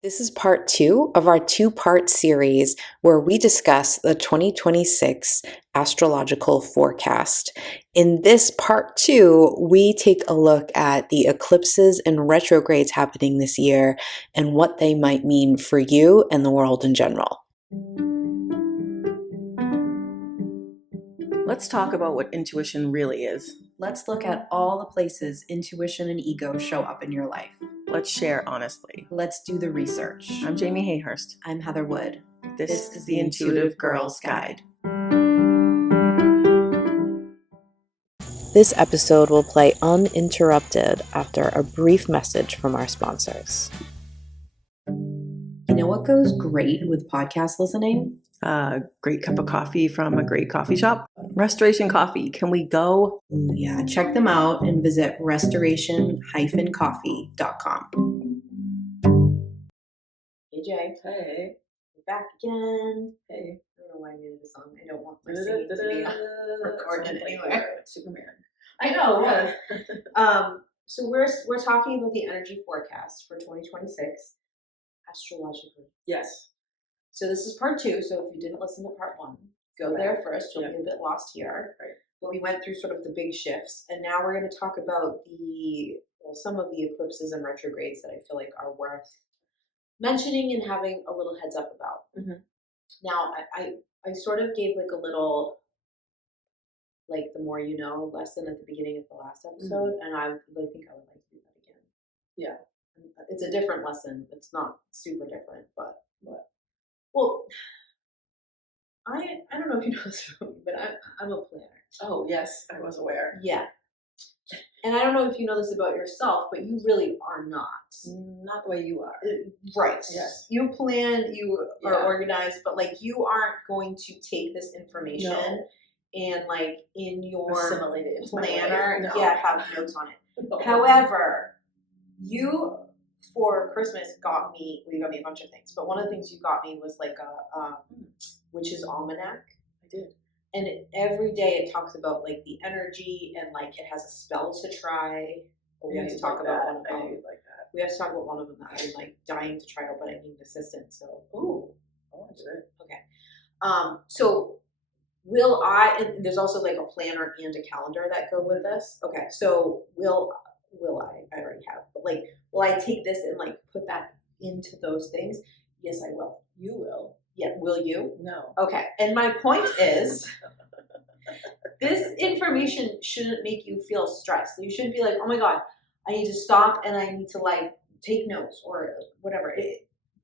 This is part two of our two-part series where we discuss the 2026 astrological forecast. In this part two, we take a look at the eclipses and retrogrades happening this year and what they might mean for you and the world in general. Let's talk about what intuition really is. Let's look at all the places intuition and ego show up in your life. Let's share honestly. Let's do the research. I'm Jamie Hayhurst. I'm Heather Wood. This is the Intuitive Girl's Guide. This episode will play uninterrupted after a brief message from our sponsors. You know what goes great with podcast listening? A great cup of coffee from a great coffee shop. Restoration Coffee. Can we go? Yeah, check them out and visit restoration-coffee.com. Hey Jay. Hey. We're back again. Hey. I don't know why I needed a song. I don't want my singing to be recorded anywhere. Superman. I know. So we're talking about the energy forecast for 2026 astrologically. Yes. So this is part two. So if you didn't listen to part one, go there first. You'll be a bit lost here. Right. But we went through sort of the big shifts, and now we're going to talk about some of the eclipses and retrogrades that I feel like are worth mentioning and having a little heads up about. Mm-hmm. Now, I sort of gave like a little, like the more you know lesson at the beginning of the last episode, and I really think I would like to do that again. Yeah. It's a different lesson. It's not super different, but well, I don't know if you know this about me, but I'm a planner. Oh, yes, I was aware. Yeah. And I don't know if you know this about yourself, but you really are not. Not the way you are. Right. Yes. You plan, you are organized, but like you aren't going to take this information and like in your assimilate it into planner, have notes on it. No. However, you for Christmas got me a bunch of things, but one of the things you got me was like a witch's almanac. I did. And every day it talks about like the energy and like it has a spell to try. We have to talk about one of them. We have to talk about one of them that I'm like dying to try out, but I need an assistant. So I want to do it. Okay. So will I? And there's also like a planner and a calendar that go with this. Okay. So will I? I already have, but like, will I take this and like put that into those things? Yes, I will. You will. Yeah. Will you? No. Okay. And my point is, this information shouldn't make you feel stressed. You shouldn't be like, oh my God, I need to stop and I need to like take notes or whatever.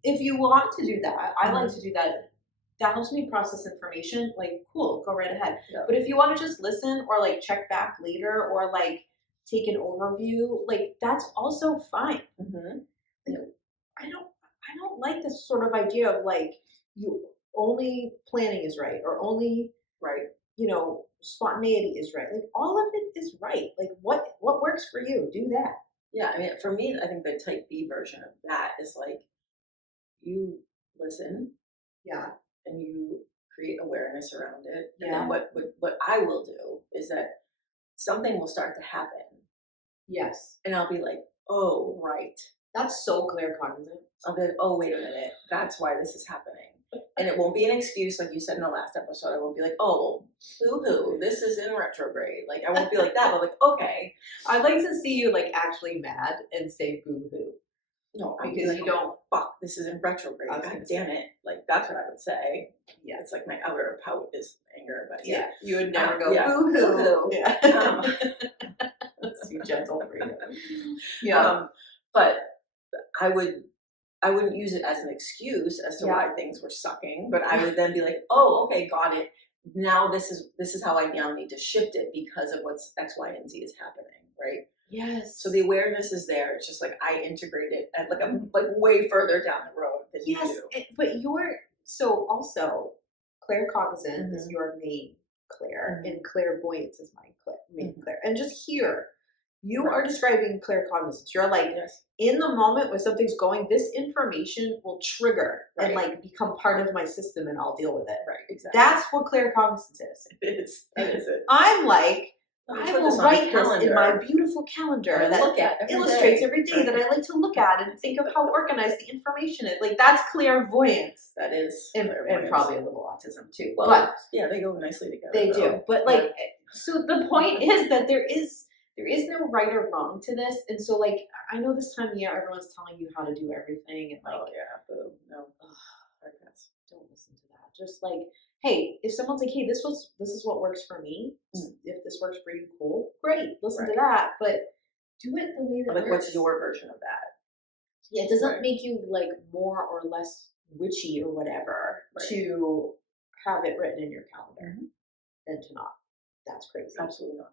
If you want to do that, I like to do that. That helps me process information. Like, cool, go right ahead. Yeah. But if you want to just listen or like check back later or like take an overview, like that's also fine. Mm-hmm. Like, I don't like this sort of idea of like you only planning is right or only spontaneity is right. Like all of it is right. Like what works for you, do that. Yeah, I mean, for me, I think the type B version of that is like you listen, and you create awareness around it. And then what I will do is that something will start to happen. Yes, and I'll be like, oh, right. That's so claircognizant. I'll be like, oh, wait a minute, that's why this is happening. And it won't be an excuse, like you said in the last episode. I won't be like, oh, boo-hoo, this is in retrograde. Like, I won't be like that, but like, okay. I'd like to see you, like, actually mad and say boo-hoo. No, because like, you don't, fuck, this is in retrograde. God damn it. Like, that's what I would say. Yeah, it's like my outer pout is anger, but yeah. You would never go, boo-hoo. Yeah. That's too gentle for you. Yeah. But I wouldn't use it as an excuse as to why things were sucking, but I would then be like, oh, okay, got it. Now this is how I now need to shift it because of what's X, Y, and Z is happening, right? Yes. So the awareness is there. It's just like I integrate it at like I'm like way further down the road than you do. But so also claircognizant is your main clair, and clairvoyance is my main clair. And just here, you are describing claircognizance. You're like, in the moment when something's going, this information will trigger and like become part of my system and I'll deal with it. Right, exactly. That's what claircognizance is. It is. That is it. I'm like, Let me I put will this on a write this in my calendar beautiful calendar and that look at every illustrates day. every day that I like to look at and think of how organized the information is. Like, that's clairvoyance. That is And clairvoyance. probably a little autism too. Well, but yeah, they go nicely together. they though. do. But like, so the point is that there is no right or wrong to this. And so, like, I know this time of year everyone's telling you how to do everything, and like, Oh yeah, boo. No. don't listen to that. Just like, hey, if someone's like, hey, this is what works for me. If this works for you, cool, great. Listen to that, but do it the way that Like, works. what's your version of that? Yeah, it doesn't make you like more or less witchy or whatever to have it written in your calendar than to not. That's crazy. Absolutely not.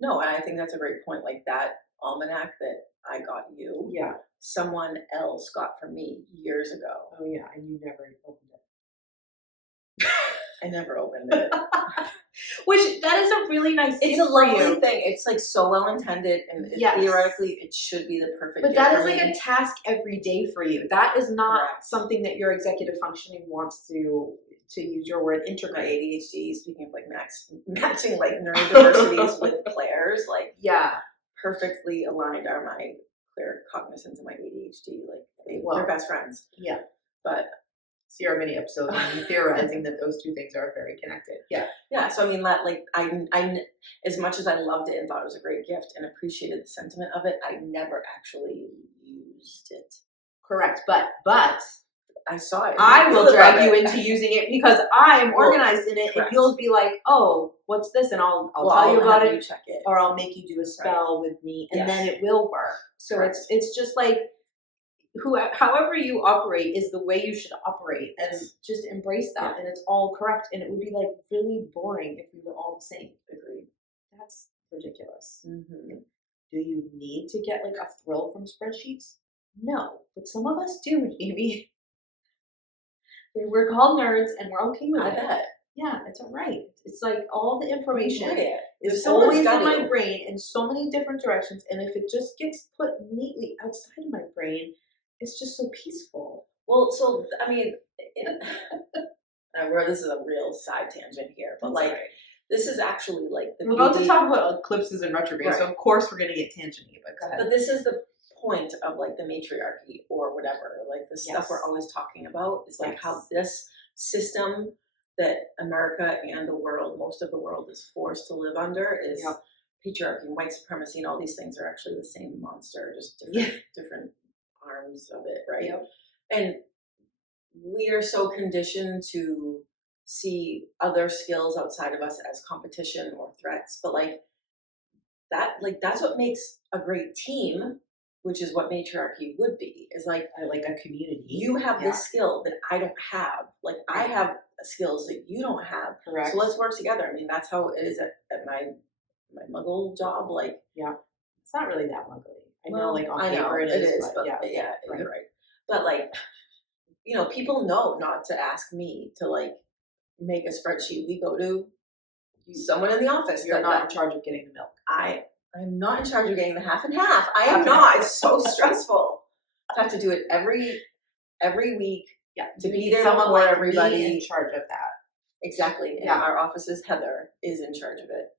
No, and I think that's a great point. Like that almanac that I got you, Yeah. someone else got for me years ago. Oh yeah, and you never opened it. I never opened it. Which, that is a really nice It's a lovely thing. It's like so well intended, and theoretically it should be the perfect But gift that for is like me. a task every day for you. That is not something that your executive functioning wants to use your word, My integrate. ADHD, speaking of like matching like neurodiversities with Claire's, like perfectly aligned are my Claire cognizance and my ADHD. Like they're best friends. Yeah. But see our mini episodes and theorizing that those two things are very connected. Yeah. Yeah. So I mean, that like I as much as I loved it and thought it was a great gift and appreciated the sentiment of it, I never actually used it. Correct. But I saw it. I will drag you into using it because I am organized in it, and you'll be like, "Oh, what's this?" And I'll tell you about it, check it, or I'll make you do a spell with me, and then it will work. So it's just like however you operate is the way you should operate, and just embrace that, and it's all correct. And it would be like really boring if we were all the same. Agreed. That's ridiculous. Mm-hmm. Do you need to get like a thrill from spreadsheets? No, but some of us do, Jamie. We're called nerds, and we're okay with it. I bet. Yeah, it's all right. It's like all the information is always always in my brain in so many different directions, and if it just gets put neatly outside of my brain, it's just so peaceful. Well, so I mean, this is a real side tangent here, but this is actually like we're about to talk about eclipses and retrogrades, so of course we're going to get tangenty. But go ahead. But this is the point of like the matriarchy or whatever, like the stuff we're always talking about is like how this system that America and the world, most of the world, is forced to live under is patriarchy and white supremacy, and all these things are actually the same monster, just different arms of it, right? And we are so conditioned to see other skills outside of us as competition or threats, but that's what makes a great team, which is what matriarchy would be, is like a community. You have this skill that I don't have. Like I have skills that you don't have. Correct. So let's work together. I mean, that's how it is at my muggle job. Like, it's not really that muggly. I know, like on paper it is, but you're right. But like, people know not to ask me to like make a spreadsheet. We go to someone in the office. You're not in charge of getting the milk. I'm not in charge of getting the half and half. I am not. It's so stressful. I have to do it every week. Yeah, to be there before everybody in charge of that. Exactly. And our office's Heather is in charge of it.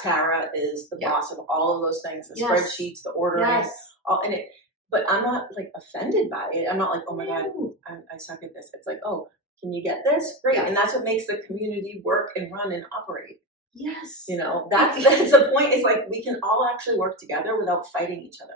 Tara is the boss of all of those things, the spreadsheets, the ordering, all in it. But I'm not like offended by it. I'm not like, oh my God, I suck at this. It's like, oh, can you get this? Great. And that's what makes the community work and run and operate. Yes. That's the point, is like we can all actually work together without fighting each other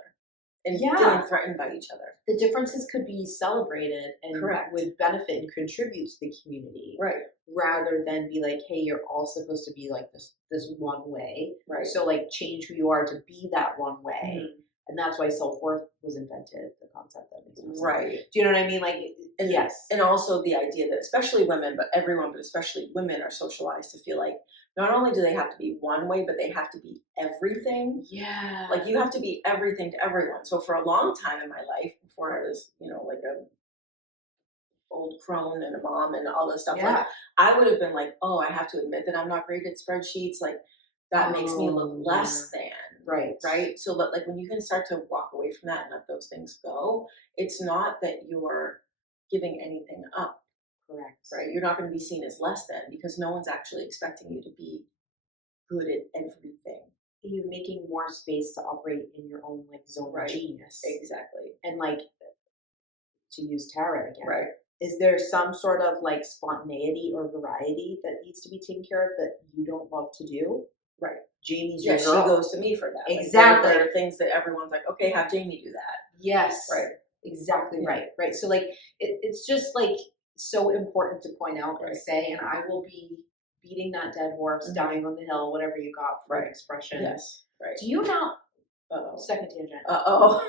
and feeling threatened by each other. The differences could be celebrated and would benefit and contribute to the community. Right. Rather than be like, hey, you're all supposed to be like this one way. Right. So like change who you are to be that one way. Mm-hmm. And that's why self-worth was invented, the concept that makes sense. Right. Do you know what I mean? Like, And also the idea that especially women, but everyone, but especially women, are socialized to feel like not only do they have to be one way, but they have to be everything. Yeah. Like you have to be everything to everyone. So for a long time in my life, before I was, like a old crone and a mom and all this stuff, like I would have been like, oh, I have to admit that I'm not great at spreadsheets. Like that makes me look less than. Right. So that like when you can start to walk away from that and let those things go, it's not that you're giving anything up. Correct. Right. You're not going to be seen as less than, because no one's actually expecting you to be good at everything. You're making more space to operate in your own like zone Right. of genius. Exactly. And like, to use tarot again, Right. is there some sort of like spontaneity or variety that needs to be taken care of that you don't love to do? Right. Jamie's Yeah, your she girl. goes to me for that. Like, Exactly. there are things that everyone's like, okay, have Jamie do that. Yes. Right. Exactly Yeah. right. Right. So like it's just like so important to point out and Right. say, and I will be beating that dead horse, Mhm. dying on the hill, whatever you got for an expression. Yes. Right. Do you know? Uh-oh. Second tangent. Uh-oh.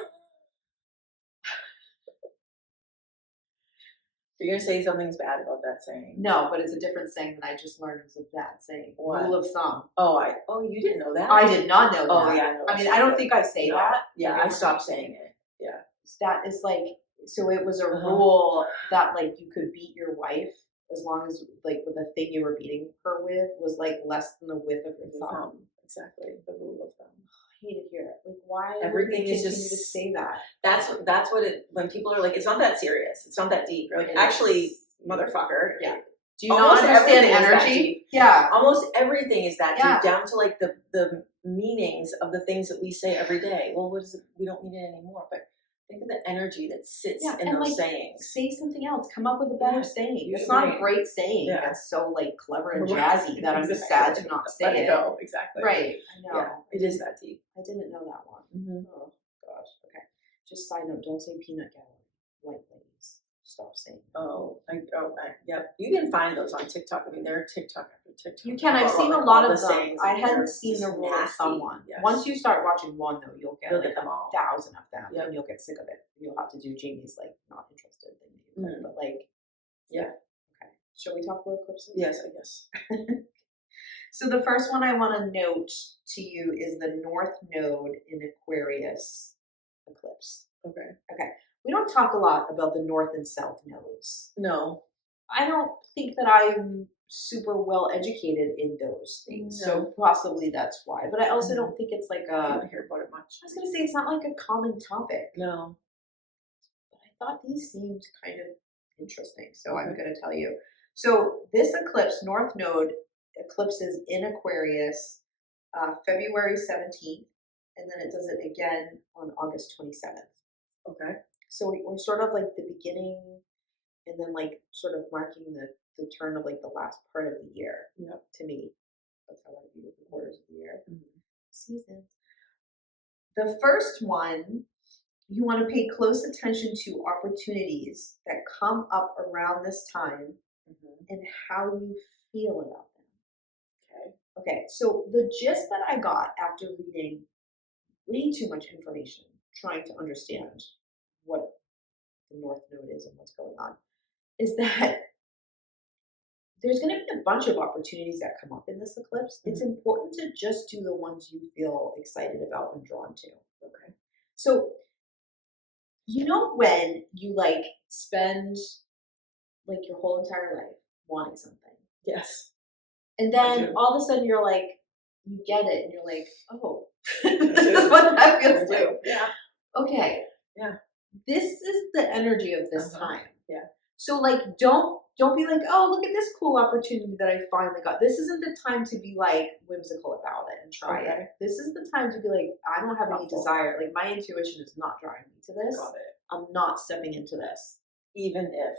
You're going to say something's bad about that saying. No, but it's a different saying that I just learned is a bad saying. What? Rule of thumb. Oh, you didn't know that? I did not know that. Oh, yeah. No, I mean, I don't think I say no. that. Yeah, Maybe I I'm stopped not saying it. Yeah. That is like, so it was a Uh-huh. rule that like you could beat your wife as long as like with the thing you were beating her with was like less than the width of your thumb. Exactly. The rule of thumb. I hate to hear it. Like, why Everything would we is continue just to say that? That's what it, when people are like, it's not that serious. It's not that deep. You're like, It actually, is. motherfucker. Yeah. Do you Almost not understand everything is that energy? deep. Yeah. Almost everything is that Yeah. deep, down to like the meanings of the things that we say every day. Well, what is it? We don't mean it anymore, but think of the energy that sits Yeah, in and, those like, sayings. Say something else. Come up with a better Yeah. saying. Use It's your not a brain. great saying. Yeah. That's so like clever and Right. jazzy that I'm Exactly. sad to not say Let it. go. Exactly. Right. I know. Yeah. It is that deep. I didn't know that one. Mm-hmm. Oh gosh. Okay. Just side note, don't say peanut gallery. White ladies. Stop saying that. Yeah. You can find those on TikTok. I mean, there are TikTok after TikTok. You can. I've about, seen a like, lot all of the them. sayings, I and hadn't they're seen the just rule of nasty. someone. Yes. Once you start watching one though, you'll get You'll like get them all. 1,000 of them Yep. and you'll get sick of it. You'll have to do Jamie's like not interested thing that you click, but like Yeah. Okay. Shall we talk about eclipses? Yes, I guess. So the first one I want to note to you is the North Node in Aquarius eclipse. Okay. We don't talk a lot about the North and South nodes. No. I don't think that I'm super well educated in those things, No. so possibly that's why. But I also don't think it's like I a. don't hear about it much. I was gonna say it's not like a common topic. No. But I thought these seemed kind of interesting, so I'm gonna tell you. So this eclipse, North Node, eclipses in Aquarius, February 17th, and then it does it again on August 27th. Okay. So we're sort of like the beginning, and then like sort of marking the turn of like the last part of the year. Yep. To me, that's how I view the quarters of the year. Mm-hmm. Seasons. The first one, you want to pay close attention to opportunities that come up around this time Mm-hmm. and how you feel about them. Okay. Okay, so the gist that I got after reading way too much information, trying to understand what the North Node is and what's going on, is that there's going to be a bunch of opportunities that come up in this eclipse. It's important to just do the ones you feel excited about and drawn to. Okay. So, you know when you like spend like your whole entire life wanting something, Yes. and I then do. all of a sudden you're like, you get it, and you're like, oh, this is what that feels like. Yeah. Okay. Yeah. This is the energy of this Uh-huh. time. Yeah. So like, don't be like, oh, look at this cool opportunity that I finally got. This isn't the time to be like whimsical about it and try Okay. it. This is the time to be like, I don't have any Thoughtful. desire. Like my intuition is not drawing me to this. Got it. I'm not stepping into this. Even if.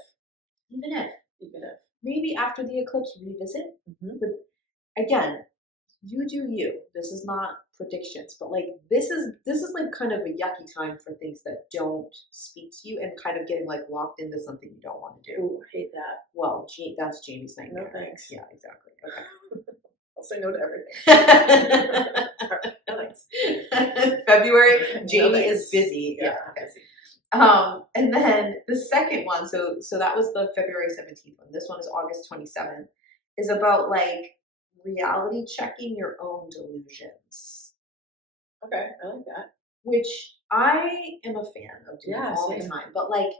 Even if. Maybe after the eclipse revisit. Mm-hmm. But again, you do you. This is not predictions, but like this is like kind of a yucky time for things that don't speak to you and kind of getting like locked into something you don't want to do. Ooh, I hate that. Well, that's Jamie's nightmare. No thanks. Yeah, exactly. I'll say no to everything. Okay. No thanks. February, No Jamie thanks. is busy. Yeah. Okay. And then the second one, so that was the February 17th one. This one is August 27th, is about like reality checking your own delusions. Okay, I like that. Which I am a fan of doing all the same. time. But like,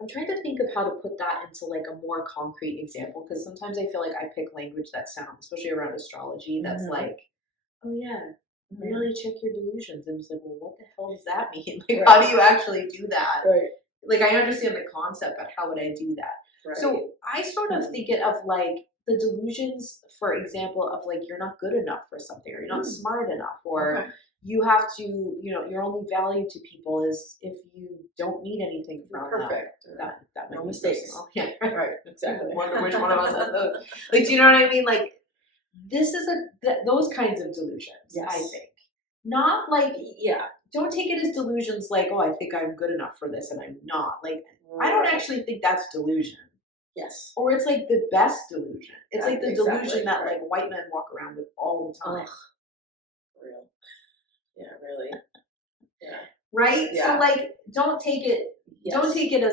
I'm trying to think of how to put that into like a more concrete example, because sometimes I feel like I pick language that sounds, especially around astrology, that's Mhm. like, oh yeah, Mhm. really check your delusions. And it's like, well, what the hell does that mean? Like, Right. how do you actually do that? Right. Like, I understand the concept, but how would I do that? Right. So I sort of think it of like, the delusions, for example, of like you're not good enough for something, or you're not smart enough, or Okay. you have to, your only value to people is if you don't need anything from them. Perfect. That might No be mistakes. personal. Yeah, Right. Exactly. I wonder which one of us has those. Like, do you know what I mean? Like, this is those kinds of delusions. Yes. I think, not like, don't take it as delusions like, oh, I think I'm good enough for this and I'm not. Like, I don't actually think that's delusion. Yes. Or it's like the best delusion. It's like the Exactly, delusion that right. like white men walk around with all the time. Ugh. Real. Yeah, really. Yeah. Right? Yeah. So like, don't take it Yes.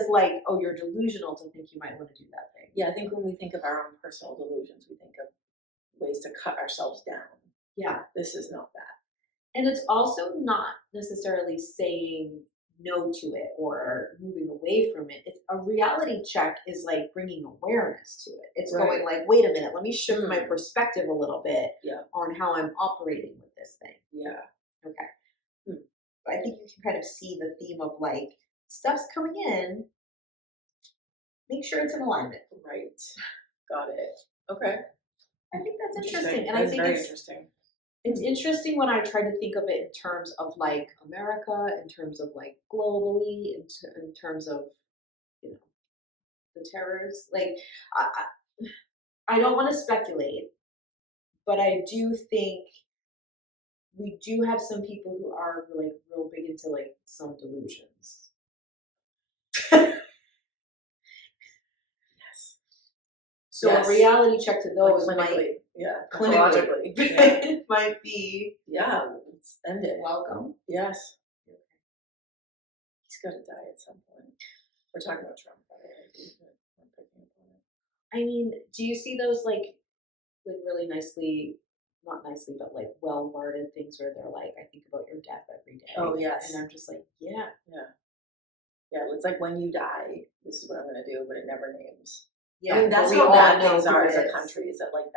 as like, oh, you're delusional to think you might want to do that thing. Yeah, I think when we think of our own personal delusions, we think of ways to cut ourselves down. Yeah. This is not that. And it's also not necessarily saying no to it or moving away from it. It's a reality check is like bringing awareness to it. It's Right. going like, wait a minute, let me shift my perspective a little bit Yeah. on how I'm operating with this thing. Yeah. Okay. But I think you can kind of see the theme of like stuff's coming in. Make sure it's in alignment. Right. Got it. Okay. I think that's interesting. And That I is think very it's interesting. It's interesting when I try to think of it in terms of like America, in terms of like globally, in terms of, the terrors. Like, I don't want to speculate, but I do think we do have some people who are like real big into like some delusions. Yes. So Yes. a reality check to those Like might clinically. Yeah. clinically Yeah. might be Yeah. Let's end it. welcome. Yes. He's got to die at some point. We're talking about Trump, by the way. I'm picking up on it. I mean, do you see those like really nicely, not nicely, but like well worded things where they're like, I think about your death every day. Oh, yes. And I'm just like, yeah. Yeah, it's like when you die, this is what I'm going to do, but it never names. Yeah. I mean, that's we how all bad know things who are it as a is. country. Is that like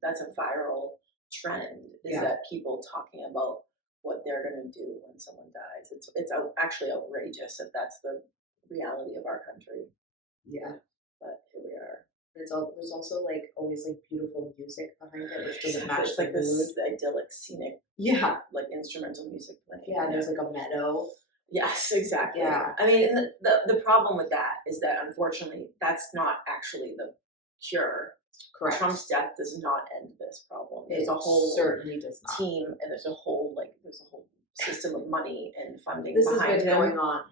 that's a viral trend? Is Yeah. that people talking about what they're going to do when someone dies? It's actually outrageous if that's the reality of our country. Yeah. But here we are. There's also like always like beautiful music behind it, which doesn't match It's the like mood. this idyllic, scenic, like instrumental music playing. Yeah, there's like a meadow. Yes, exactly. Yeah. I mean, the problem with that is that unfortunately, that's not actually the cure. Correct. Trump's death does not end this problem. There's It a whole certainly does not. team, and there's a whole system of money and funding. This has behind been him. going on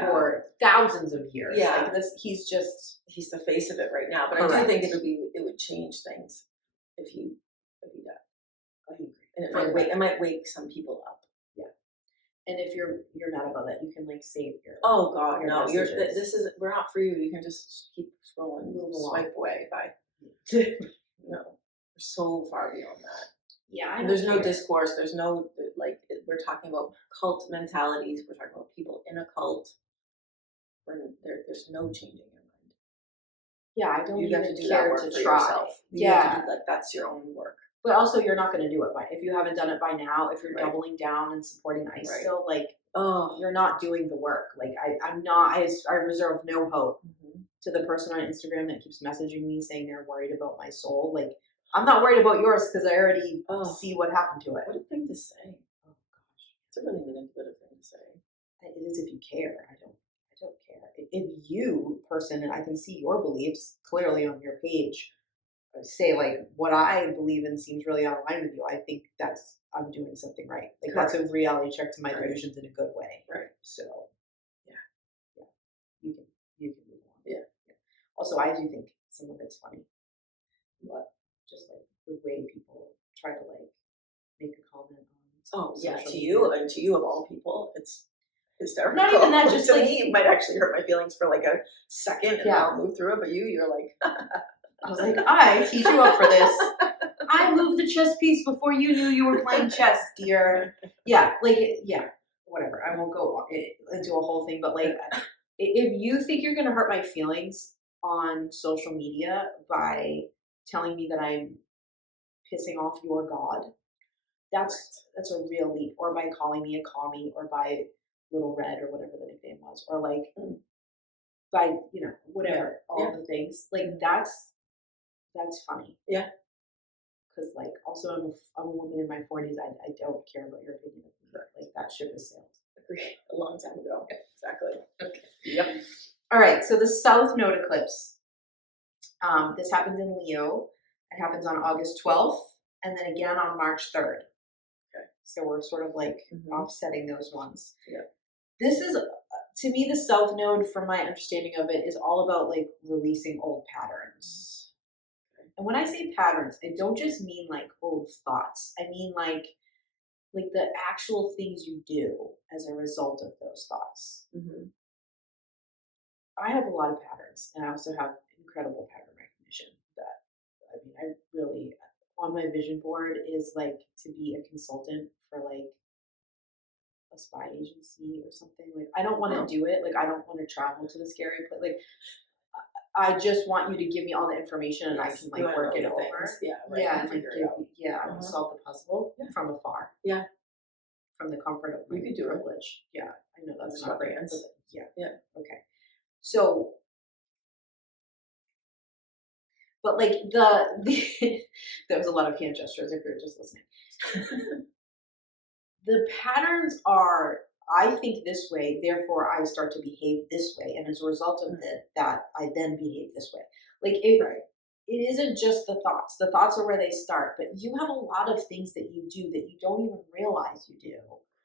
for thousands of years. Yeah. Like this, he's the face of it right now. But Correct. I do think it would change things if he died. I agree. And it might wake some people up. And if you're mad about that, you can like save your. Oh God, your no! messages. We're not for you. You can just keep scrolling, Move along. swipe away. Bye. No, we're so far beyond that. Yeah, And there's no discourse. There's no we're talking about cult mentalities. We're talking about people in a cult. There's no changing your mind. Yeah, I don't You even have to do care that work to for try. yourself. You Yeah. have to do, that's your own work. But also, you're not going to do it if you haven't done it by now. If you're Right. doubling down and supporting ICE Right. still, like, Oh, you're not doing the work. Like, I'm not. I reserve no hope mm-hmm. to the person on Instagram that keeps messaging me saying they're worried about my soul. Like, I'm not worried about yours because I already see what happened to it. What a thing to say. Oh gosh, it's a really manipulative thing to say. It is if you care. I don't care. If you, person, and I can see your beliefs clearly on your page, say like what I believe in seems really out of line with you, I think I'm doing something right. Like Correct. that's a reality check to my Right. delusions in a good way. Right. So yeah. You can move on. Yeah. Also, I do think some of it's funny. What? Just like the way people try to like make a comment on. Oh yeah, social to media. you and to you of all people, it's hysterical. Not even that, just to like me, it might actually hurt my feelings for like a second, and Yeah. I'll move through it. But you're like, I was like, I teed you up for this. I moved the chess piece before you knew you were playing chess, dear. Yeah, whatever. I won't go into a whole thing, but like, if you think you're going to hurt my feelings on social media by telling me that I'm pissing off your God, that's a real leap. Or by calling me a commie, or by Little Red, or whatever the nickname was, or like by whatever, all the things. Like That's funny. Yeah. Because like also I'm a woman in my 40s. I don't care about your opinion of me. Like that ship has sailed. Agreed. A long time ago. Exactly. Okay. Yep. All right. So the South Node eclipse. This happens in Leo. It happens on August 12th, and then again on March 3rd. Okay. So we're sort of like Mhm. offsetting those ones. Yeah. This is, to me, the South Node, from my understanding of it, is all about like releasing old patterns. And when I say patterns, I don't just mean like old thoughts. I mean like the actual things you do as a result of those thoughts. Mm-hmm. I have a lot of patterns, and I also have incredible pattern recognition. That I mean, I really on my vision board is like to be a consultant for like a spy agency or something. Like I don't want to do it. Like I don't want to travel to the scary place. Like I just want you to give me all the information and I can like work it over. Yeah, right. Yeah, and and like figure it out. yeah, solve the puzzle from afar. Yeah. From the comfort of my You could do it. privilege. Yeah, I know that's Just not sweatpants. Yeah. Yeah. Okay. So, but like the there was a lot of hand gestures if you're just listening. The patterns are, I think this way, therefore I start to behave this way, and as a result of that, I then behave this way. Like it isn't just the thoughts. The thoughts are where they start, but you have a lot of things that you do that you don't even realize you do.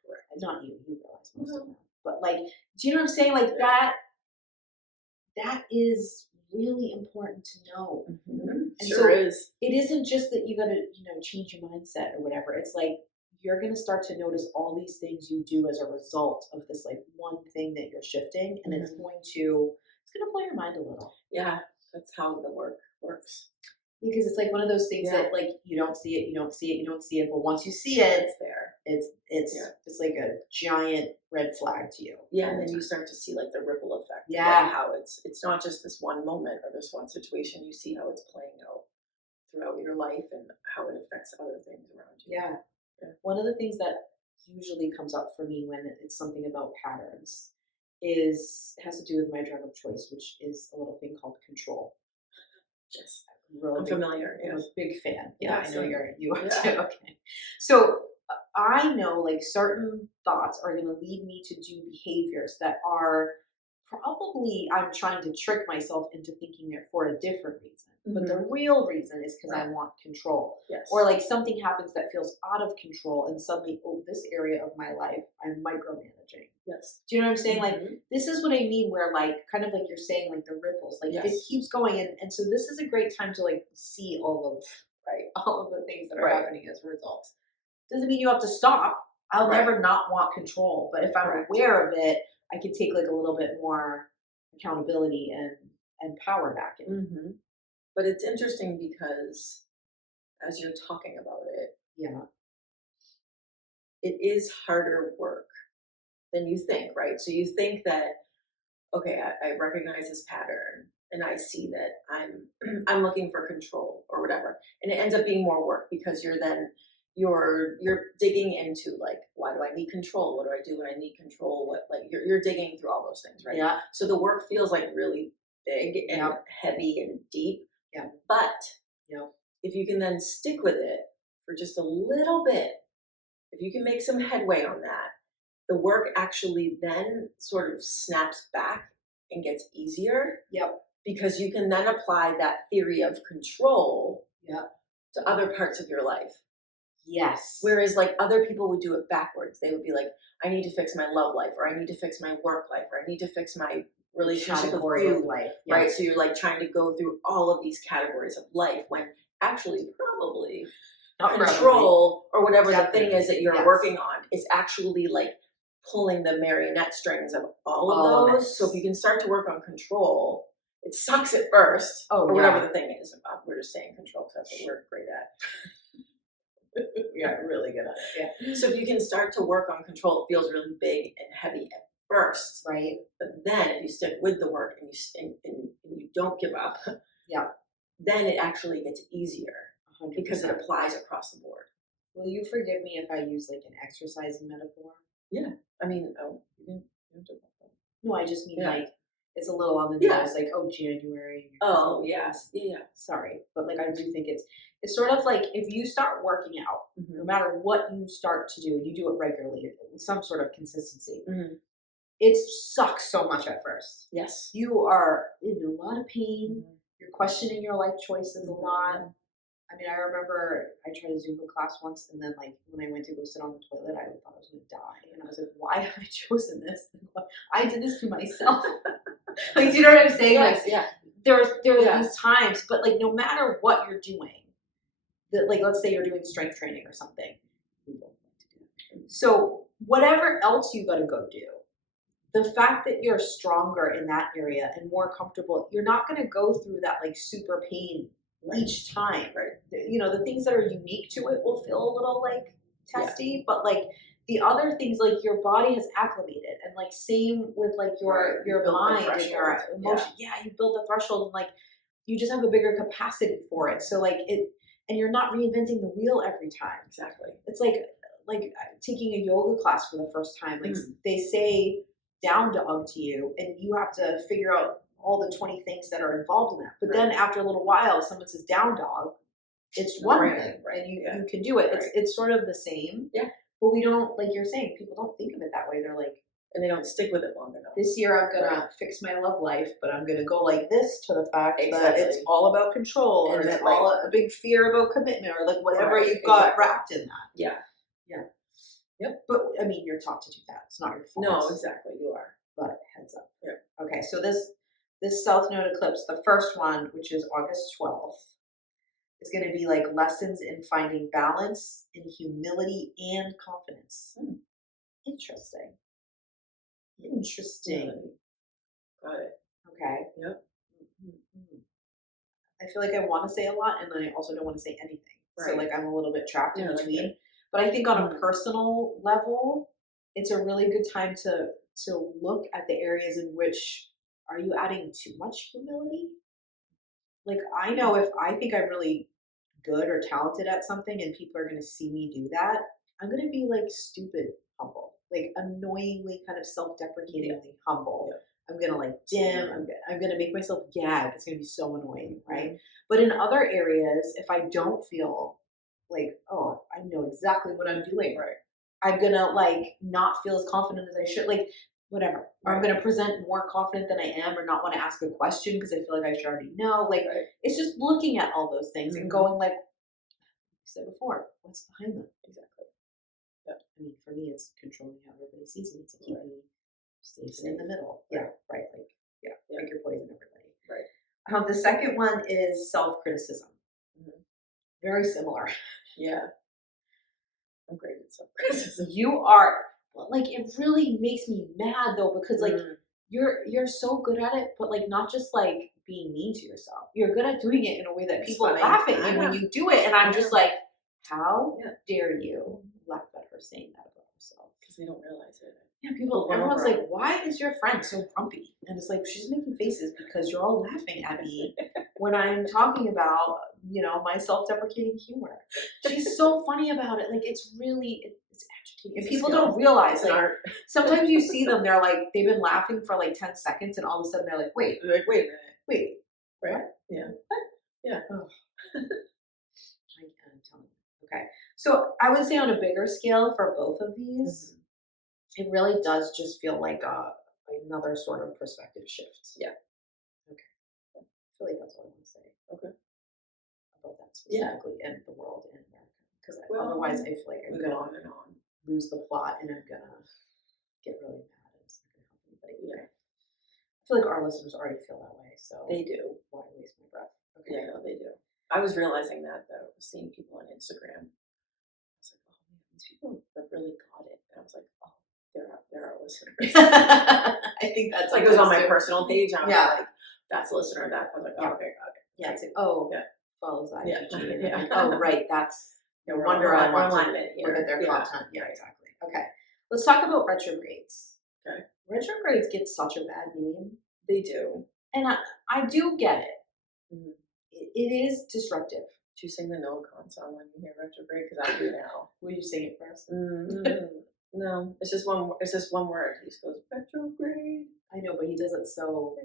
Right. Not you realize most of them. But like, do you know what I'm saying? Like that is really important to know. Mm-hmm. And sure so is. It isn't just that you gotta, change your mindset or whatever. It's like you're gonna start to notice all these things you do as a result of this like one thing that you're shifting, and it's gonna blow your mind a little. Yeah, that's how the work works. Because it's like one of those things that like you don't see it, but once you see it, it's there. It's like a giant red flag to you. Yeah, and then you start to see like the ripple effect. Yeah, like how it's not just this one moment or this one situation. You see how it's playing out throughout your life and how it affects other things around you. Yeah. One of the things that usually comes up for me when it's something about patterns has to do with my drug of choice, which is a little thing called control. Yes. Really I'm familiar. I'm a big fan. Yeah, I know you are yeah. too. Okay. So I know like certain thoughts are going to lead me to do behaviors that are probably I'm trying to trick myself into thinking they're for a different reason. But the real reason is because I want control. Yes. Or like something happens that feels out of control and suddenly, this area of my life, I'm micromanaging. Yes. Do you know what I'm saying? Like, this is what I mean where like, kind of like you're saying, like the ripples, like it keeps going. And so this is a great time to like see all of the things that are happening as a result. Doesn't mean you have to stop. I'll never not want control. But if I'm aware of it, I can take like a little bit more accountability and power back in. Mm-hmm. But it's interesting because as you're talking about it, it is harder work than you think, right? So you think that, okay, I recognize this pattern and I see that I'm looking for control or whatever. And it ends up being more work because you're digging into like, why do I need control? What do I do when I need control? What, like you're digging through all those things, right? Yeah. So the work feels like really big and heavy and deep. Yeah. But if you can then stick with it for just a little bit, if you can make some headway on that, the work actually then sort of snaps back and gets easier. Yep. Because you can then apply that theory of control to other parts of your life. Yes. Whereas like other people would do it backwards. They would be like, I need to fix my love life, or I need to fix my work life, or I need to fix my relationship with food, life. Right? So you're like trying to go through all of these categories of life when actually probably control or whatever the thing is that you're working on is actually like pulling the marionette strings of all of those. So if you can start to work on control, it sucks at first, or whatever the thing is. We're just saying control because that's what we're great at. We are really good at it. Yeah. So if you can start to work on control, it feels really big and heavy at first, right? But then if you stick with the work and you don't give up, then it actually gets easier 100%. Because it applies across the board. Will you forgive me if I use like an exercising metaphor? Yeah, I mean, no, I just mean like it's a little on the Yeah. nose, like, oh, January. Oh, yes. Yeah. Sorry, but like I do think it's sort of like if you start working out, no Mhm. matter what you start to do, and you do it regularly with some sort of consistency, Mhm. it sucks so much at first. Yes. You are in a lot of pain. Mhm. You're questioning your life choices a Mhm. lot. I mean, I remember I tried a Zumba class once, and then like when I went to go sit on the toilet, I thought I was going to die, and I was like, "Why have I chosen this? I did this to myself." Like, do you know what I'm saying? Yes, Like, yeah. there are Yeah. these times, but like no matter what you're doing, that like let's say you're doing strength training or something. So whatever else you got to go do, the fact that you're stronger in that area and more comfortable, you're not going to go through that like super pain each time. Right. You know, the things that are unique to it will feel a little like Yeah. testy, but like the other things, like your body has acclimated, and like same with like Right. You your built the mind and your threshold. emotion. Yeah, you built the threshold, and like you just have a bigger capacity for it. So like it, and you're not reinventing the wheel every time. Exactly. It's like taking a yoga class for the first time. Like Mm. they say down dog to you, and you have to figure out all the 20 things that are involved in that. But then after a little while, someone says down dog, it's one Right, thing, right, and you yeah. can do it. Right. It's sort of the same. Yeah. But we don't, like you're saying, people don't think of it that way. They're like, And they don't stick with it long enough. this year I'm gonna Right. fix my love life, but I'm gonna go like this to the fact that Exactly. it's all about control, or And it's that, like- all a big fear about commitment, or like whatever Right, you've got exactly. wrapped in that. Yeah. But I mean, you're taught to do that. It's not your fault. No, exactly. You are. But heads up. Yeah. Okay, so this South Node eclipse, the first one, which is August 12th, is going to be like lessons in finding balance in humility and confidence. Interesting. Interesting. Got it. Okay. Yep. I feel like I want to say a lot, and then I also don't want to say anything. So Right. like I'm a little bit trapped in Yeah, like between. that. But I think on a Mhm. personal level, it's a really good time to look at the areas in which are you adding too much humility? Like I know if I think I'm really good or talented at something and people are going to see me do that, I'm going to be like stupid humble, like annoyingly kind of self-deprecatingly humble. Yeah. I'm going to like dim, I'm going to make myself gag. It's going to be so annoying, right? Mhm. But in other areas, if I don't feel like, oh, I know exactly what I'm doing, Right. I'm going to like not feel as confident as I should, like whatever. Or I'm Right. going to present more confident than I am, or not want to ask a question because I feel like I should already know. Like Right. it's just looking at all those things and Mhm. going like, I said before, what's behind them? Exactly. I mean, for me, it's controlling how everybody sees me to keep me safe and in the middle. Yeah, right. Like, yeah, pick your poison, everybody. Right. The second one is self-criticism. Mhm. Very similar. Yeah. I'm great at self-criticism. You are, like, it really makes me mad though, because like Mm. you're so good at it, but like not just like being mean to yourself. You're good at doing it in a way that It's people funny. laugh at I you when know. you do it, and I'm just like, how Yeah. dare you laugh at her saying that about herself? Because they don't realize it. Yeah, people, Well, everyone's right. like, why is your friend so grumpy? And it's like, she's making faces because you're all laughing at me when I'm talking about, you know, my self-deprecating humor. She's so funny about it. Like, it's really, it's agitating. And It's a people skill. don't realize, It's an like, art. sometimes you see them, they're like, they've been laughing for like 10 seconds, and all of a sudden they're like, wait, You're like, wait a minute. wait. Right? What? Yeah. Yeah. Oh. I'm telling you. Okay. So I would say on a bigger scale for both of these, it really does just feel like another sort of perspective shift. Yeah. Okay. I feel like that's all I want to say. Okay. About that specifically in the world in America. Because Well, otherwise I feel like I'm we going go on to and on. lose the plot, and I'm going to get really mad, and it's not going to help anybody. Yeah. I feel like our listeners already feel that way, so They do. why waste my breath? Okay. Yeah, no, they do. I was realizing that though, seeing people on Instagram. I was like, oh man, these people have really got it. And I was like, oh, they're our listeners. I think that's It's like it was on my too. personal page. And I was Yeah. like, that's a listener. That I was like, oh, Yeah. okay, got it. Yeah, it's like, oh, Yeah. follows IGG. Yeah. And Yeah. like, oh, right, that's no We're wonder on I want to alignment look at their here. Yeah. content. Yeah, exactly. Okay, let's talk about retrogrades. Okay. Retrogrades get such a bad name, They do. and I do get it. Mm-hmm. It is disruptive. Do you sing the no con song when you hear retrograde? Because I do now. Will you sing it first? Mm-hmm. No, it's just one. It's just one word. He just goes retrograde. I know, but he does it so.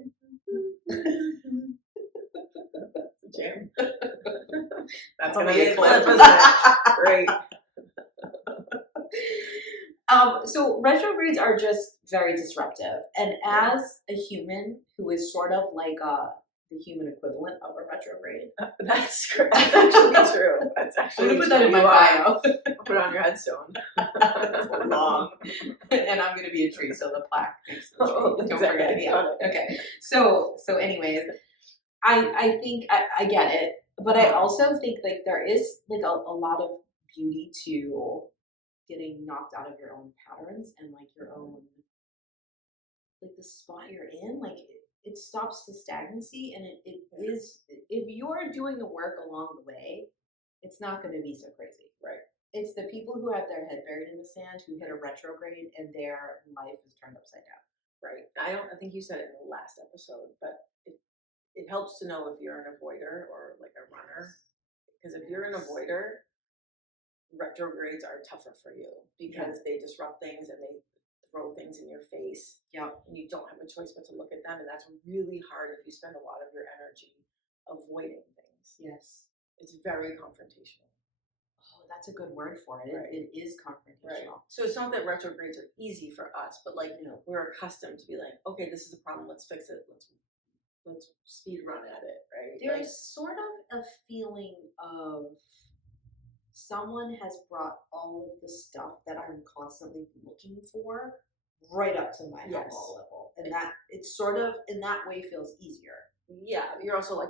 Jam. That's Oh, gonna my be a clip, God. isn't it? Great. So retrogrades are just very disruptive, and as a human who is sort of like the human equivalent of a retrograde, That's actually true. That's I'm actually gonna put that in my true. bio. Put it on your headstone. That's long, and I'm gonna be a tree, so the plaque next to the tree. Oh, Don't exactly. forget. Yeah. Okay. So anyways, I think I get it, but I also think like there is like a lot of beauty to getting knocked out of your own patterns and like your own like the spot you're in, like it stops the stagnancy, and it is, if you're doing the work along the way, it's not going to be so crazy. Right. It's the people who have their head buried in the sand who hit a retrograde and their life is turned upside down. Right. I think you said it in the last episode, but it helps to know if you're an avoider or like a runner, because if you're an avoider, retrogrades are tougher for you because they disrupt things and they throw things in your face. Yeah. And you don't have a choice but to look at them, and that's really hard if you spend a lot of your energy avoiding things. Yes. It's very confrontational. Oh, that's a good word for it. Right. It is confrontational. So it's not that retrogrades are easy for us, but like, we're accustomed to be like, okay, this is a problem, let's fix it, let's speed run at it, right? There's sort of a feeling of someone has brought all of the stuff that I'm constantly looking for right up to my eyeball level. And that it's sort of in that way feels easier. Yeah, you're also like,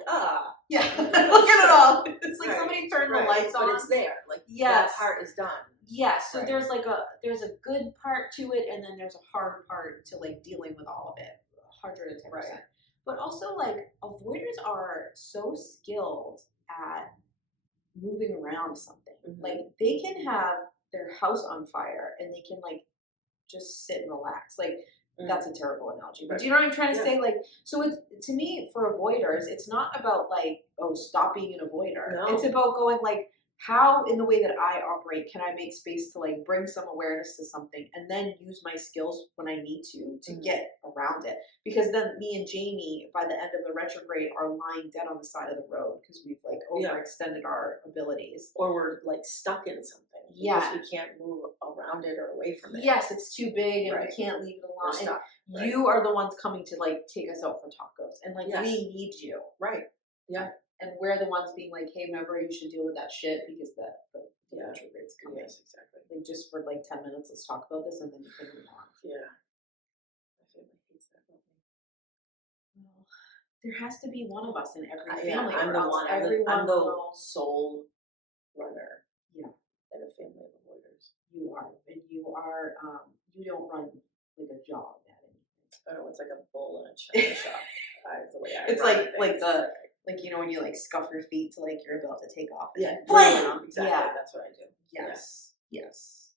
yeah, look at it all. It's like somebody turned the lights on. But it's there. Like, that part is done. Yeah, so there's like there's a good part to it, and then there's a hard part to like dealing with all of it, 110%. Right. But also like avoiders are so skilled at moving around something. Mm-hmm. Like they can have their house on fire and they can like just sit and relax. Like that's a terrible analogy, but do you know what I'm trying to say? Like, so it's, to me, for avoiders, it's not about like, oh, stop being an avoider. No. It's about going like, how in the way that I operate can I make space to like bring some awareness to something and then use my skills when I need to get around it? Because then me and Jamie, by the end of the retrograde, are lying dead on the side of the road because we've like overextended our abilities, or we're like stuck in something. Yeah, we can't move around it or away from it. Yes, it's too big and we can't leave it alone. And you are the ones coming to like take us out for tacos, and like we need you, right? Yeah. And we're the ones being like, hey, remember, you should deal with that shit because the retrograde's coming. Yes, exactly. Like, just for like 10 minutes, let's talk about this, and then you can move on. Yeah. I feel like he's that about me. Well, there has to be one of us in every family. I'm the one. I'm the sole runner. Yeah. In a family of avoiders. You are, and you are. You don't run like a job at anything. I know, it's like a bull in a china shop. The way I it's run like the. Like, you know, when you like scuff your feet to like you're about to take off. Yeah, blam! Exactly. Yeah. That's what I do. Yes.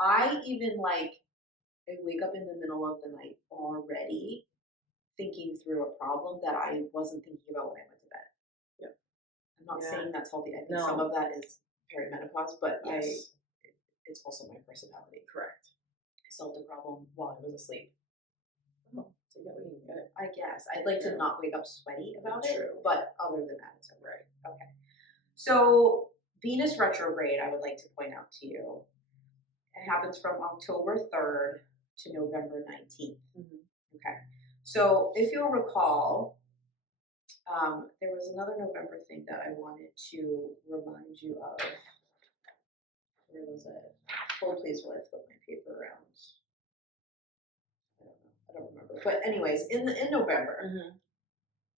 I even like, I wake up in the middle of the night already thinking through a problem that I wasn't thinking about when I went to bed. Yep. I'm not saying that's healthy. I think some of that is perimenopause, but it's also my personality. Correct. I solved the problem while I was asleep. Oh. So you can get it. I guess. I'd like to not wake up sweaty about it, but other than that, it's okay. Okay. So Venus retrograde, I would like to point out to you, it happens from October 3rd to November 19th. Mm-hmm. Okay. So if you'll recall, there was another November thing that I wanted to remind you of. Where was it? Hold please while I flip my paper around. I don't remember. But anyways, in November,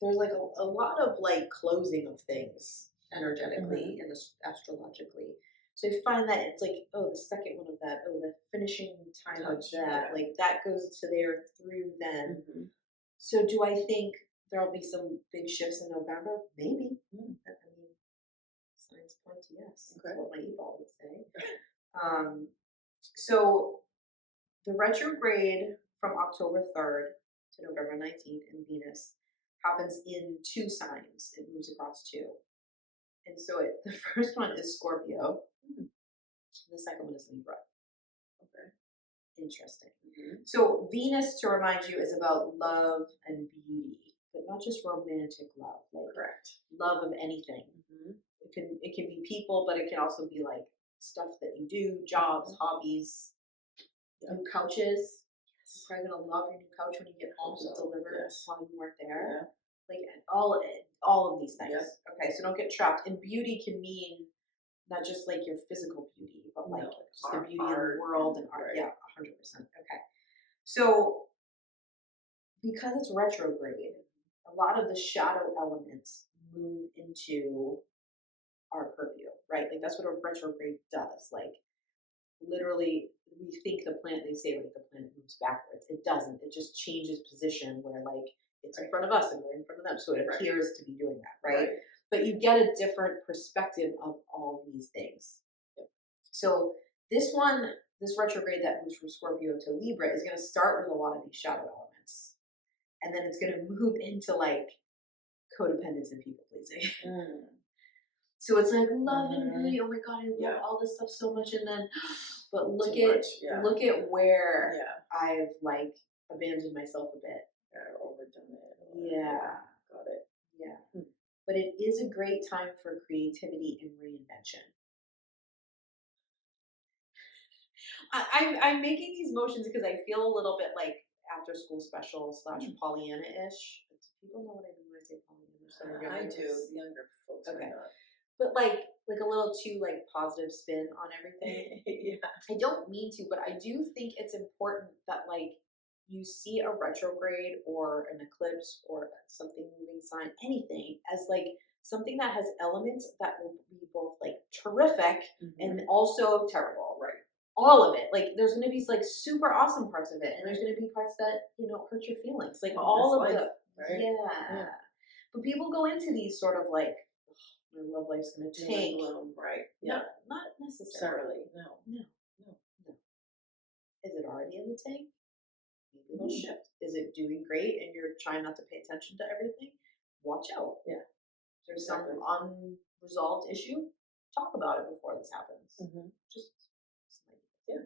there's like a lot of like closing of things energetically and astrologically. So you find that it's like, oh, the second one of that, oh, the finishing time of that, like that goes to there through then. So do I think there'll be some big shifts in November? Maybe. I mean, signs point to yes. That's what my e-ball would say. So the retrograde from October 3rd to November 19th in Venus happens in 2 signs. It moves across 2. And so the first one is Scorpio. And the second one is Libra. Interesting. Mhm. So Venus, to remind you, is about love and beauty, but not just romantic love, like Correct. love of anything. Mhm. It can be people, but it can also be like stuff that you do, jobs, hobbies, Yep. new couches. You're probably gonna love your new couch when you get home. It's So, delivered yes. while you weren't there. Yeah. Like all of these things. Yep. Okay, so don't get trapped. And beauty can mean not just like your physical beauty, but like No, just the beauty in art, the world and art. right. Yeah, 100%. Okay. So because it's retrograde, a lot of the shadow elements move into our purview, right? Like that's what a retrograde does. Like literally, we think the planet, they say like the planet moves backwards. It doesn't. It just changes position where like it's in front of us and we're in front of them. So it appears to be doing that, right? But you get a different perspective of all these things. Yep. So this retrograde that moves from Scorpio to Libra is going to start with a lot of these shadow elements. And then it's going to move into like codependence and people pleasing. Mm. So it's like love and beauty. Oh my God, I love Yeah. all this stuff so much. And then, but look Too at much, yeah. look at where Yeah. I've like abandoned myself a bit. Or overdone it. Yeah. Got it. Yeah. Hmm. But it is a great time for creativity and reinvention. I'm making these motions because I feel a little bit like after school special / Pollyanna-ish. Do people know what I mean when I say Pollyanna? I do. The younger folks Okay. might not. But like a little too like positive spin on everything. Yeah. I don't mean to, but I do think it's important that like you see a retrograde or an eclipse or something moving sign, anything as like something that has elements that will be both like terrific and also terrible. Right. All of it. Like there's gonna be like super awesome parts of it, and there's gonna be parts that, you know, hurt your feelings. Like all of life, the right? Yeah. But people go into these sort of like my love life's gonna tank. Right. Yeah. Not necessarily. No. Is it already in the tank? Maybe it'll shift. Is it doing great and you're trying not to pay attention to everything? Watch out. Yeah. If there's some unresolved issue, talk about it before this happens. Just yeah.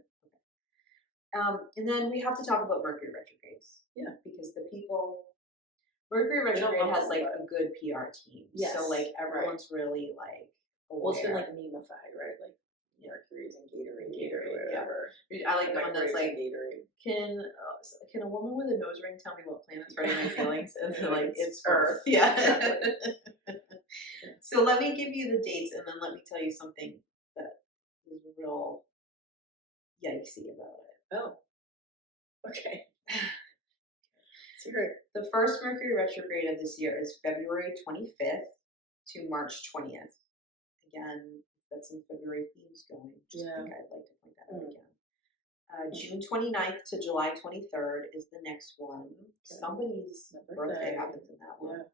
Okay. And then we have to talk about Mercury retrogrades. Yeah. Because Mercury retrograde has like a good PR team. Yes. So like everyone's really like aware. Well, it's been like memified, right? Like Mercury's and Gatorade, whatever. Yeah. I like the one that's like, Gatorade. Can a woman with a nose ring tell me what planet's hurting my feelings? And they're like, it's Earth. Yeah. So let me give you the dates, and then let me tell you something that is real yikesy about it. Oh. Okay. Let's hear it. The first Mercury retrograde of this year is February 25th to March 20th. Again, got some February themes going. Just think I'd like to point that out again. June 29th to July 23rd is the next one. Okay. Somebody's birthday happens in that one. Yeah.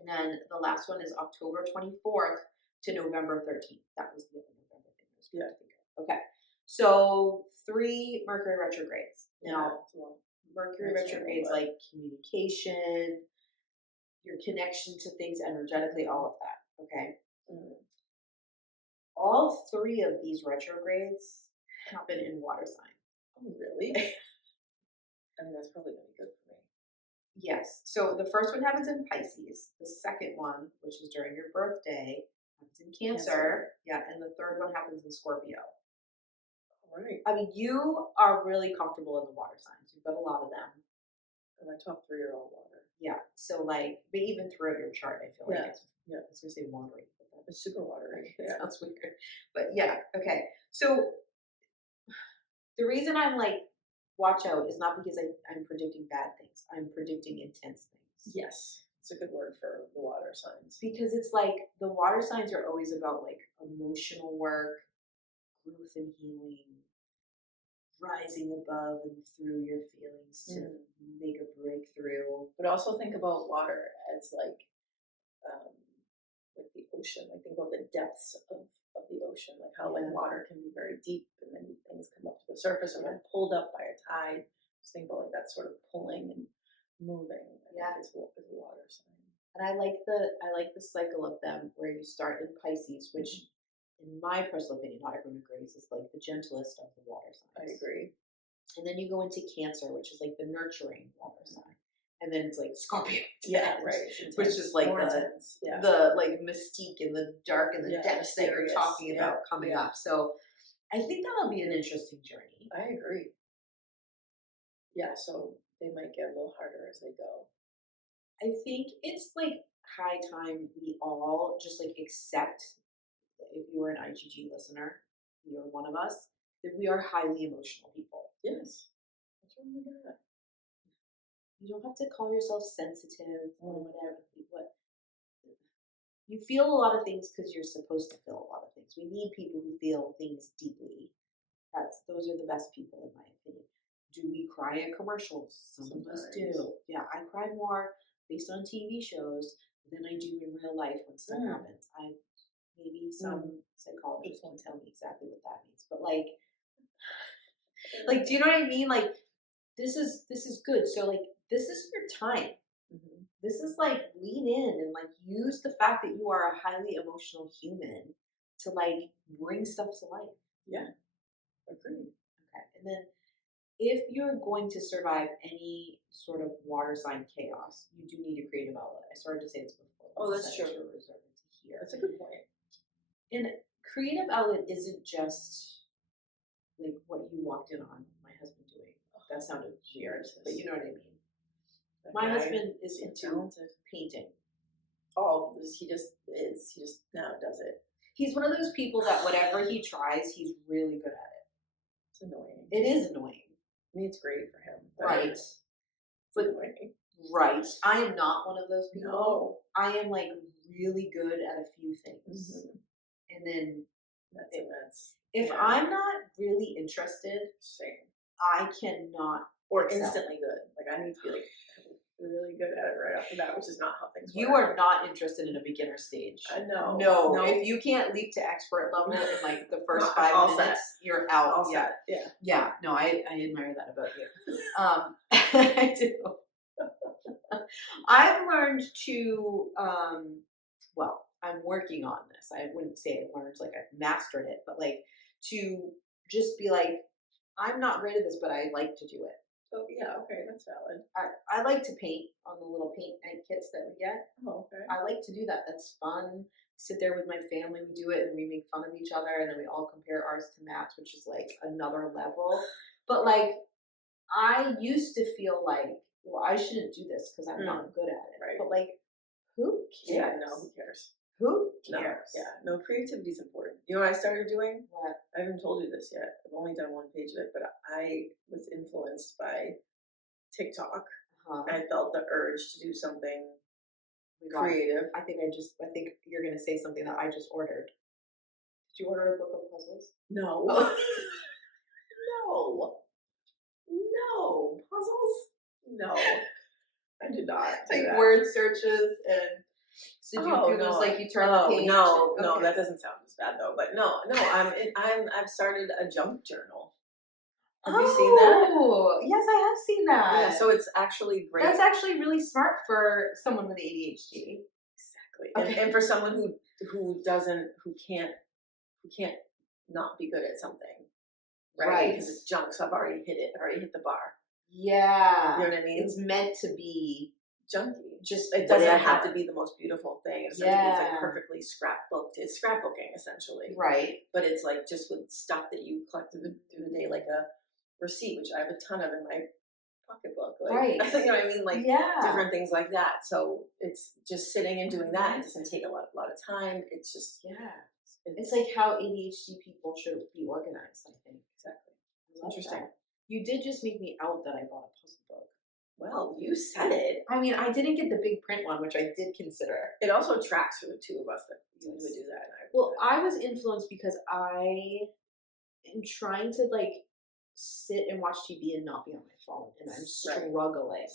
And then the last one is October 24th to November 13th. That was the other November thing I was going to think of. Okay. So 3 Mercury retrogrades. Now, Mercury retrogrades like communication, your connection to things energetically, all of that. Okay. All 3 of these retrogrades happen in water sign. Oh, really? I mean, that's probably going to be good for me. Yes. So the first one happens in Pisces. The second one, which is during your birthday, happens in Cancer. Yeah. And the third one happens in Scorpio. All right. I mean, you are really comfortable in the water signs. You've got a lot of them. And my top 3 are all water. Yeah. So like, but even throughout your chart, I feel like it's, I was going to say watery. It's super watery. It sounds weird. But yeah, okay. So the reason I'm like, watch out is not because I'm predicting bad things. I'm predicting intense things. Yes. It's a good word for the water signs. Because it's like the water signs are always about like emotional work, growth and healing, rising above and through your feelings to make a breakthrough. But also think about water as like the ocean. Like think about the depths of the ocean, like how like water can be very deep and then things come up to the surface or they're pulled up by a tide. Just think about like that sort of pulling and moving. Is a water sign. And I like the cycle of them where you start in Pisces, which in my personal opinion, not everyone agrees, is like the gentlest of the water signs. I agree. And then you go into Cancer, which is like the nurturing water sign. And then it's like Scorpio. Yeah, right. Which is like the like mystique and the dark and the depths that you're talking about coming up. So I think that'll be an interesting journey. I agree. Yeah, so they might get a little harder as they go. I think it's like high time we all just like accept, if you are an IGG listener, you're one of us, that we are highly emotional people. Yes. What's wrong with that? You don't have to call yourself sensitive or whatever. What you feel a lot of things because you're supposed to feel a lot of things. We need people who feel things deeply. Those are the best people in my opinion. Do we cry at commercials? Some of us do. Yeah, I cry more based on TV shows than I do in real life when stuff happens. Maybe some psychologist can tell me exactly what that means. But like do you know what I mean? Like this is good. So like this is your time. Mm-hmm. This is like lean in and like use the fact that you are a highly emotional human to like bring stuff to life. Yeah, agreed. Okay, and then if you're going to survive any sort of water sign chaos, you do need a creative outlet. I started to say this before. Oh, that's true. Reserve it to here. That's a good point. And creative outlet isn't just like what you walked in on my husband doing. That sounded weird, but you know what I mean. My husband is into painting. Oh, he just is. He just now does it. He's one of those people that whatever he tries, he's really good at it. It's annoying. It is annoying. I mean, it's great for him. Right. But annoying. Right. I am not one of those people. No. I am like really good at a few things. Mm-hmm. And then if yeah. I'm not really interested, same. I cannot. Or instantly good. Like I need to be like really good at it right off the bat, which is not how things work. You are not interested in a beginner stage. No. If you can't leap to expert level in like the first 5 minutes, you're out. All set. Yeah. No, I admire that about you. I do. I've learned to, well, I'm working on this. I wouldn't say I've learned like I've mastered it, but like to just be like, I'm not great at this, but I like to do it. Oh yeah, okay, that's valid. I like to paint on the little paint kits that we get. Oh, okay. I like to do that. That's fun. Sit there with my family, we do it, and we make fun of each other, and then we all compare ours to Matt's, which is like another level. But like, I used to feel like, well, I shouldn't do this because I'm not good at it. Right. But like, who cares? Yeah, no, who cares? Who cares? No, creativity is important. You know what I started doing? What? I haven't told you this yet. I've only done one page of it, but I was influenced by TikTok. I felt the urge to do something creative. I think you're gonna say something that I just ordered. Did you order a book of puzzles? No. No. Puzzles? No. I did not. Like word searches and Sudoku, like you turn the page. No, that doesn't sound as bad though. But no, I've started a junk journal. Have you seen that? Oh, yes, I have seen that. Yeah, so it's actually great. That's actually really smart for someone with ADHD. Exactly, and for someone who can't not be good at something, right? Because it's junk, so I've already hit the bar. Yeah, you know what I mean. It's meant to be junky. Just it doesn't have to be the most beautiful thing. It's like perfectly scrapbooked. It's scrapbooking essentially, right? But it's like just with stuff that you collect through the day, like a receipt, which I have a ton of in my pocketbook. Like, right. You know what I mean? Like different things like that. So it's just sitting and doing that. It doesn't take a lot of time. It's just It's like how ADHD people should be organized. I think exactly. Interesting. That. You did just make me out that I bought a puzzle book. Well, you said it. I mean, I didn't get the big print one, which I did consider. It also tracks for the two of us that you would do that. I was influenced because I am trying to like sit and watch TV and not be on my phone, and I'm struggling.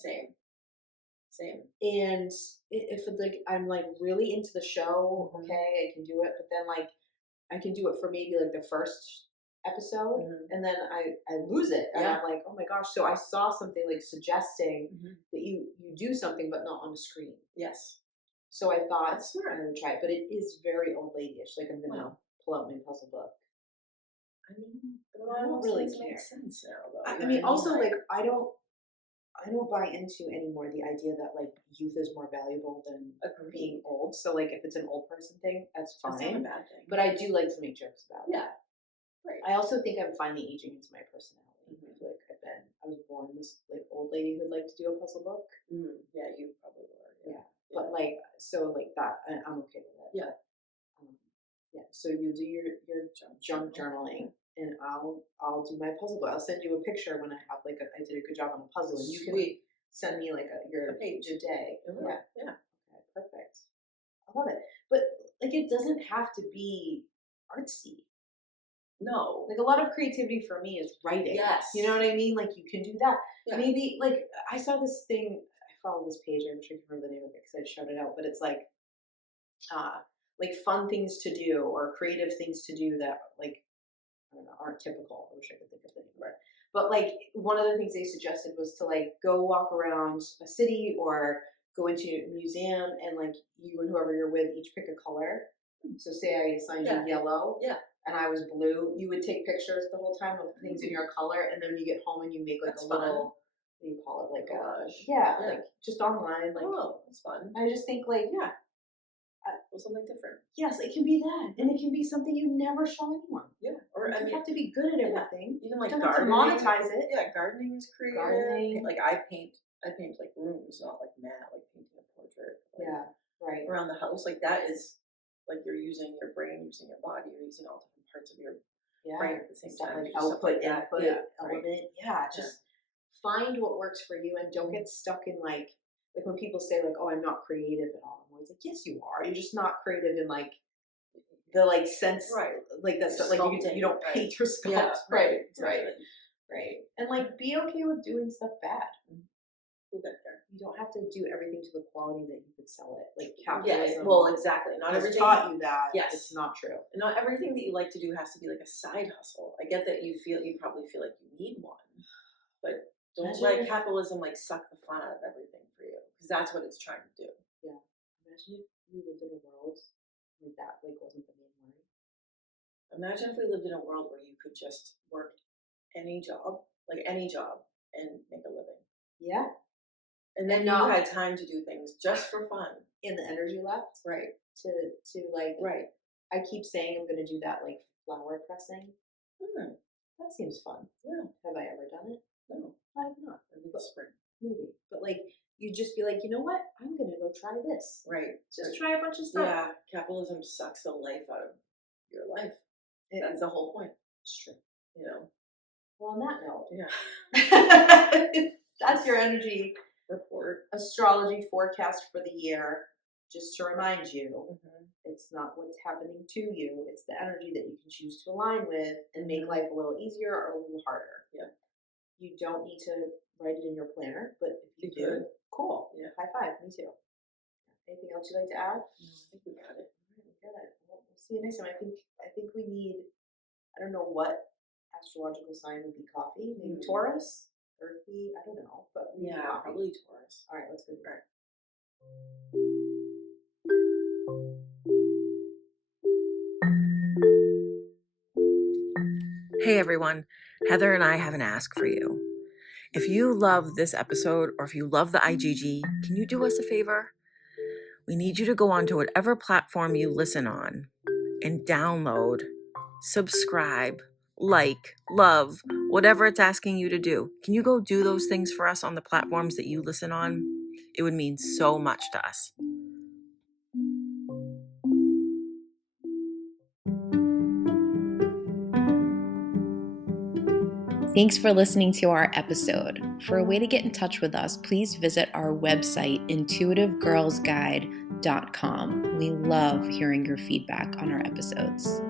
Same. And if like I'm like really into the show, okay, I can do it. But then like I can do it for maybe like the first episode, and then I lose it, and I'm like, oh my gosh. So I saw something like suggesting that you do something, but not on the screen. Yes. So I thought I would try it, but it is very old lady-ish. Like I'm gonna pull out my puzzle book. I mean, but a I lot of don't those really things make care. sense now, though. I you know mean, what also, Like, like, I don't buy into anymore the idea that like youth is more valuable than agreed. being old. So like if it's an old person thing, that's That's not a fine. bad thing. But I do like to make jokes about it. yeah, right. I also think I'm finally aging into my personality. Mhm. I feel like I was born this like old lady who'd like to do a puzzle book. Yeah, you probably were. Yeah. But like so like that I'm okay with it. Yeah. Yeah. So you do your junk journaling and I'll do my puzzle book. I'll send you a picture when I have like I did a good job on the puzzle and you can send me like your page your day. Yeah. Yeah. Okay, perfect. I love it. But like it doesn't have to be artsy. No. Like a lot of creativity for me is writing. Yes. You know what I mean? Like you can do that. Yeah. Maybe like I saw this thing. I follow this page. I wish I could remember the name of it because I shouted it out. But it's like fun things to do or creative things to do that like I don't know aren't typical. I wish I could think of the name of it. But like one of the things they suggested was to like go walk around a city or go into a museum and like you and whoever you're with each pick a color. So say I assigned you yellow. Yeah. And I was blue, you would take pictures the whole time of things in your color, and then when you get home and you make like That's a little, what do you call it, like collage. like just online, like. Oh, that's fun. I just think like Well, something different. yes, it can be that, and it can be something you never show anyone. Yeah, or You I don't mean, have to be good at everything. even like You don't have to gardening. monetize it. Yeah, gardening is creative. Gardening. Like I paint like rooms, not like like painting a portrait. Like, Yeah, right. Around the house, like that is like you're using your brain, using your body, you're using all different parts of your brain at the same Stuff time. like do stuff output, that. input, Right. element. Yeah, just find what works for you and don't get stuck in like when people say like, oh, I'm not creative at all. I'm always like, yes, you are. You're just not creative in like the like sense, Right. Like that's like you don't paint or sculpt. Yeah, Right. exactly. Right. And like be okay with doing stuff bad. We'll get there. You don't have to do everything to the quality that you could sell it. Like Yeah, capitalism. well, exactly. Not has everything taught you that. Yes. It's not true. Not everything that you like to do has to be like a side hustle. I get that you probably feel like you need one, but don't let capitalism like suck the fun out of everything for you because that's what it's trying to do. Yeah. Imagine if we lived in a world where that like wasn't the main line. Imagine if we lived in a world where you could just work any job, and make a living. Yeah. And then you had time to do things just for fun. And the energy left. Right. To like. Right. I keep saying I'm going to do that like flower pressing. That seems fun. Yeah. Have I ever done it? No. I have not. Maybe this spring. Maybe. But like, you just be like, you know what? I'm going to go try this. Right. Just try a bunch of stuff. Yeah. Capitalism sucks the life out of your life. That's the whole point. It's true. You know. Well, on that note. Yeah. That's your energy report. Astrology forecast for the year. Just to remind you, it's not what's happening to you. It's the energy that you can choose to align with and make life a little easier or a little harder. Yeah. You don't need to write it in your planner, but if you do, cool. Yeah. High five. Me too. Anything else you'd like to add? No, I think we got it. We got it. We'll see you next time. I think we need. I don't know what astrological sign would be coffee. Maybe Taurus, Earthy. I don't know, but probably Taurus. All right, let's go. All right. Hey everyone, Heather and I have an ask for you. If you love this episode or if you love the IGG, can you do us a favor? We need you to go onto whatever platform you listen on and download, subscribe, like, love, whatever it's asking you to do. Can you go do those things for us on the platforms that you listen on? It would mean so much to us. Thanks for listening to our episode. For a way to get in touch with us, please visit our website, intuitivegirlsguide.com. We love hearing your feedback on our episodes.